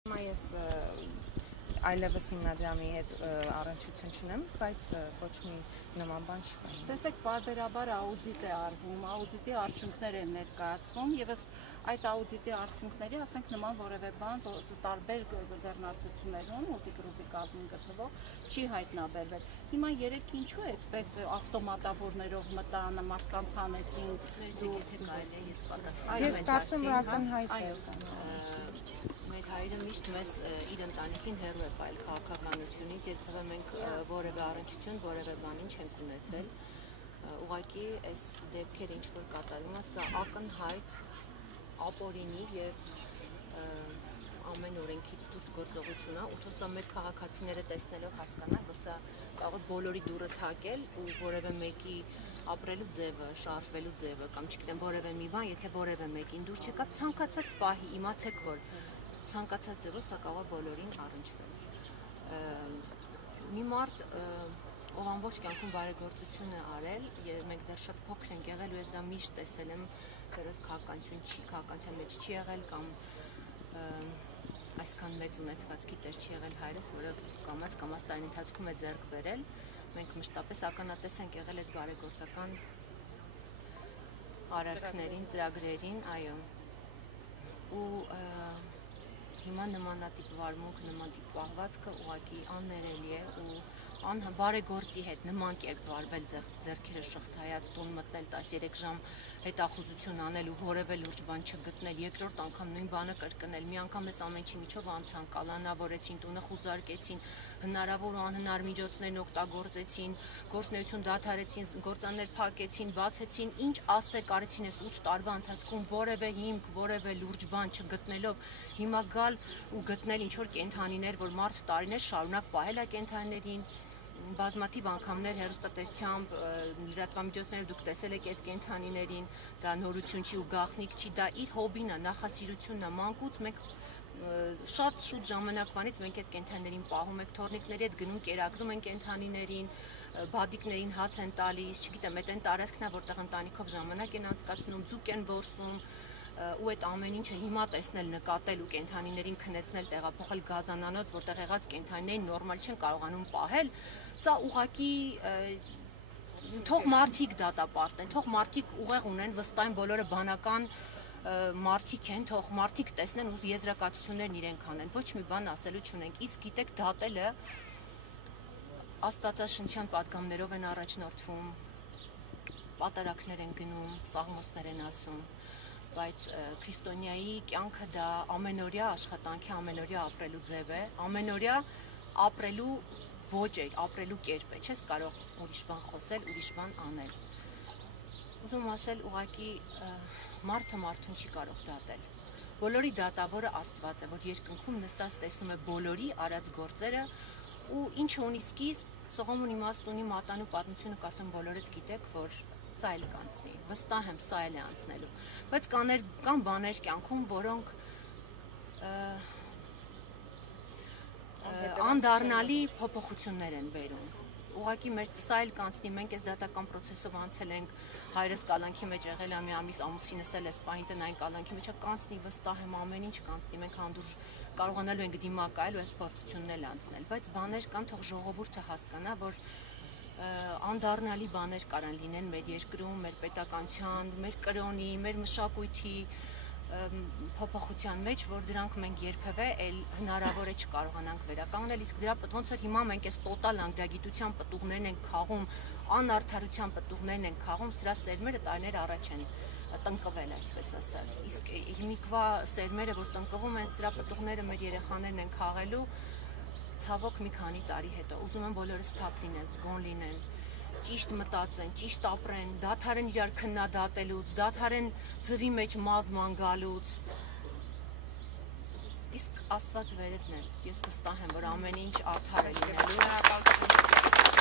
Ես այլևս հիմնադրամի հետ առնչություն չունեմ, բայց ոչ մի նման բան չկա։ Տեսեք, պարբերաբար աուդիտ է արվում, աուդիտի արդյունքներ են ներկայացվում եւ ըստ այդ աուդիտի արդյունքների, ասենք նման որևէ բան տարբեր ձեռնարկություններում մուլտիգրուպի կազմում գտնվող չի հայտնաբերվել։ Հիմա երեք ինչու է այդպես ավտոմատավորներով մտան, մարդկանց հանեցին, Ես կարծում եմ ակնհայտ է։ Մեր հայրը միշտ մեզ իր ընտանիքին հեռու է պահել քաղաքականությունից, երբևէ մենք որևէ առնչություն, որևէ բանին չենք ունեցել։ Ուղղակի այս դեպքերը ինչ որ կատարվում է, սա ակնհայտ, ապօրինի եւ ամեն օրենքից դուրս գործողություն է, ու թող մեր քաղաքացիները տեսնելով հասկանան, որ սա կարող է բոլորի դուռը թակել ու որևէ մեկի ապրելու ձևը, շարժվելու ձևը կամ չգիտեմ որևէ մի բան, եթե որևէ մեկին դուր չեկավ, ցանկացած պահի իմացեք, որ ցանկացած ձևով սա կարող է բոլորին առնչվել։ Մի մարդ, ով ամբողջ կյանքում բարեգործություն է արել, եւ մենք դեռ շատ փոքր ենք եղել ու ես դա միշտ տեսել եմ, դեռ քաղաքականության մեջ չի եղել կամ այսքան մեծ ունեցվածքի տեր չի եղել հայրս, որը կամաց տարին ընթացքում է ձեռք բերել, մենք մշտապես ականատես ենք եղել այդ բարեգործական արարքներին, ծրագրերին, այո։ Ու հիմա նմանատիպ վարմունք, նմանատիպ պահվածքը ուղղակի աններելի է ու բարեգործի հետ նման կերպ վարվել, ձեռքերը շղթայած, տուն մտնել 13 ժամ հետախուզություն անել ու որևէ լուրջ բան չգտնել, երկրորդ անգամ նույն բանը կրկնել, մի անգամ էս ամեն ինչի միջով անցան, կալանավորեցին, տունը խուզարկեցին, հնարավոր ու անհնար միջոցներն օգտագործեցին, գործունեություն դադարեցին, գործաներ փակեցին, բացեցին, ինչ ասեք արեցին այս 8 տարվա ընթացքում որևէ հիմք, որևէ լուրջ բան չգտնելով, հիմա գալ ու գտնել ինչ որ կենդանիներ, որ մարդ տարիներ շարունակ պահել է կենդանիներին, բազմաթիվ անգամներ հեռուստատեսությամբ, լրատվամիջոցներով դուք տեսել եք այդ կենդանիներին, դա նորություն չի ու գաղտնիք չի, դա իր հոբին է, նախասիրությունն է, մանկուց մենք շատ շուտ ժամանակվանից մենք այդ կենդանիներին պահում ենք, թորնիկների հետ գնում կերակրում են կենդանիներին, բադիկներին հաց են տալիս, չգիտեմ, այդ այն տարածքն է, որտեղ ընտանիքով ժամանակ են անցկացնում, ձուկ են որսում, ու այդ ամեն ինչը հիմա տեսնել, նկատել ու կենդանիներին քնեցնել, տեղափոխել գազանանոց, որտեղ եղած կենդանիներին նորմալ չեն կարողանում պահել, սա ուղղակի թող մարդիկ դատապարտեն, թող մարդիկ ուղեղ ունեն, վստահ եմ բոլորը բանական մարդիկ են, թող մարդիկ տեսնեն ու եզրակացություններն իրենք անեն, ոչ մի բան ասելու չունենք, իսկ գիտեք դատելը աստվածաշնչյան պատգամներով են առաջնորդվում, պատարակներ են գնում, սաղմոսներ են ասում, բայց քրիստոնյայի կյանքը դա ամենօրյա աշխատանքի, ամենօրյա ապրելու ձև է, ամենօրյա ապրելու ոճ է, ապրելու կերպ է, չես կարող ուրիշ բան խոսել, ուրիշ բան անել։ Ուզում ասել ուղղակի մարդը մարդուն չի կարող դատել։ Բոլորի դատավորը Աստված է, որ երկնքում նստած տեսնում է բոլորի արած գործերը ու ինչը ունի սկիզբ, Սողոմոն իմաստ ունի, մատանու պատմությունը կարծում բոլորդ գիտեք, որ սա էլ կանցնի, վստահ եմ սա էլ է անցնելու, բայց կան բաներ կյանքում, որոնք անդառնալի փոփոխություններ են բերում, ուղղակի մեր սա էլ կանցնի, մենք այս դատական պրոցեսով անցել ենք, հայրս կալանքի մեջ եղել է մի ամիս, ամուսինս էլ էս պահին տնային կալանքի մեջ կանցնի, վստահ եմ ամեն ինչ կանցնի, մենք անդուր կարողանալու ենք դիմակայել ու այս փորձությունն էլ անցնել, բայց բաներ կան, թող ժողովուրդը հասկանա, որ անդառնալի բաներ կարան լինեն մեր երկրում, մեր պետականության, մեր կրոնի, մեր մշակույթի փոփոխության մեջ, որ դրանք մենք երբևէ հնարավոր է չկարողանանք վերականգնել, իսկ դրա ոնց որ հիմա մենք այս տոտալ անգրագիտության պտուղներն ենք քաղում, անարդարության պտուղներն ենք քաղում, սրա սերմերը տարիներ առաջ են տնկվել, այսպես ասած, իսկ հիմիկվա սերմերը, որ տնկվում են, սրա պտուղները մեր երեխաներն են քաղելու, ցավոք մի քանի տարի հետո, ուզում եմ բոլորս թափ լինեն, զգոն լինեն, ճիշտ մտածեն, ճիշտ ապրեն, դադարեն իրար քննադատելուց, դադարեն ձվի մեջ մազման գալուց, իսկ Աստված վերևն է, ես վստահ եմ, որ ամեն ինչ արդար է լինելու։